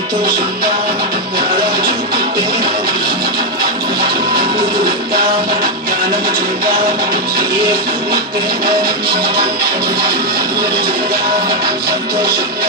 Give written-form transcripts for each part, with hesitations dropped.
సంతోషంగా జ్ఞానము చేద్దాము సంతోషంగా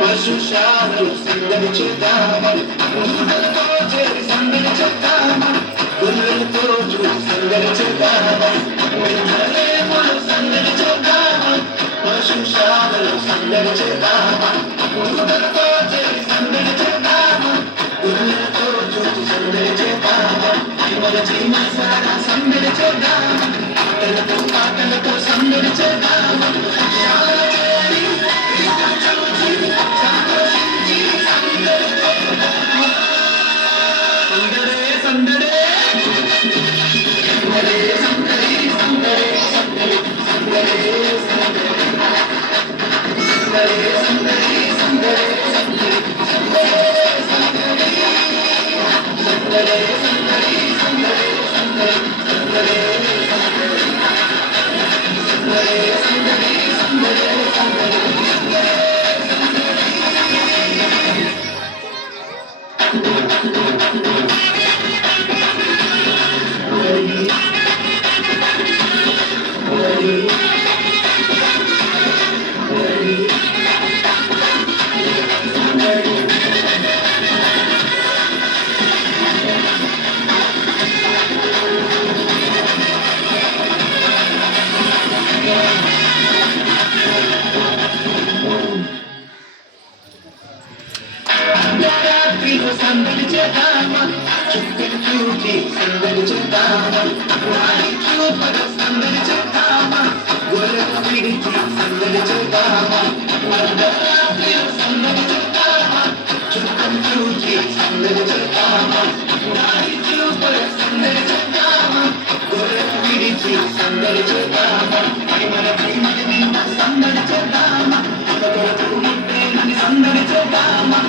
పశుశాలలు సందడి చేద్దామా చేరి సందడి చేద్దామా గుళ్ళతో చూసి సందడి చేద్దామా సందడి చేద్దామా పశుశాలలు సందడి చేద్దామా చేరి సందడి చేద్దామా గుళ్ళతో చూసి సందడి చేద్దామా సారా సందడి చేద్దామా పాటలతో సందడి చేద్దామా సందడి చేద్దామా చుక్కలు చూచి సందడి చేద్దామా చూపల సందడి చేద్దామా గొర్రెలు పిడిచి సందడి చేద్దామా సందడి చేద్దామా చుక్కలు చూచి సందడి చేద్దామా చూపల సందడి చేద్దామా గొర్రెలు పిడిచి సందడి చేద్దామా సందడి చేద్దామా సందడి చేద్దామా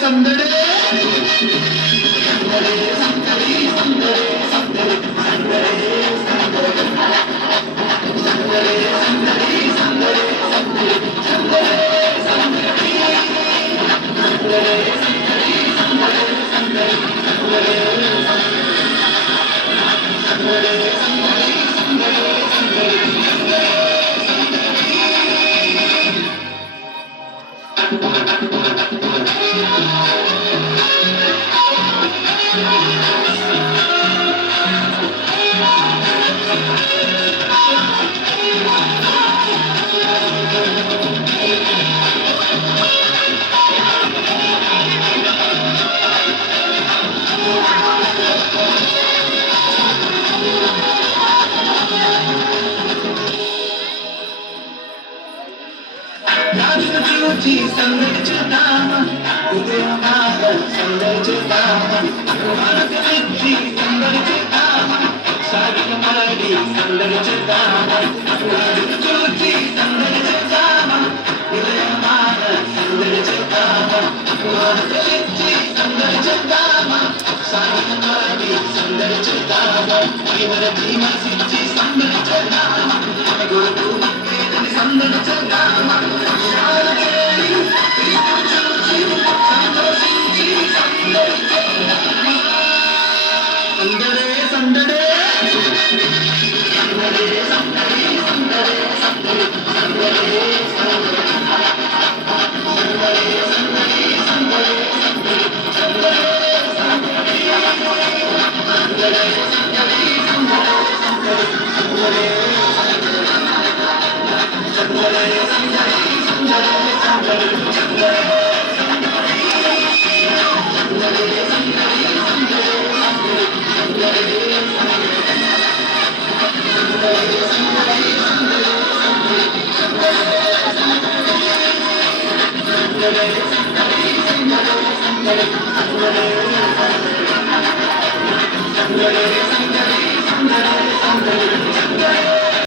సందడే ಕಾಮ ಭಾರತ ಬುದ್ಧಿ ಸಂದರ್ಚ ಕಾಮ ಸಾಗಿನ ಮಾಡಿ ಸಂದರ್ಚ ಕಾಮ ಜ್ಯೋತಿ ಸಂದರ್ಚ ಕಾಮ ಉದಯಮಾನ ಸಂದರ್ಚ ಕಾಮ ಭಾರತ ಬುದ್ಧಿ ಸಂದರ್ಚ ಕಾಮ ಸಾಗಿನ ಮಾಡಿ ಸಂದರ್ಚ ಕಾಮ ಇವರ ಭೀಮ ಸಿದ್ಧಿ ಸಂದರ್ಚ ಕಾಮ ಗುರು ಸಂದರ್ಚ ಕಾಮ ಸಂದಡೆ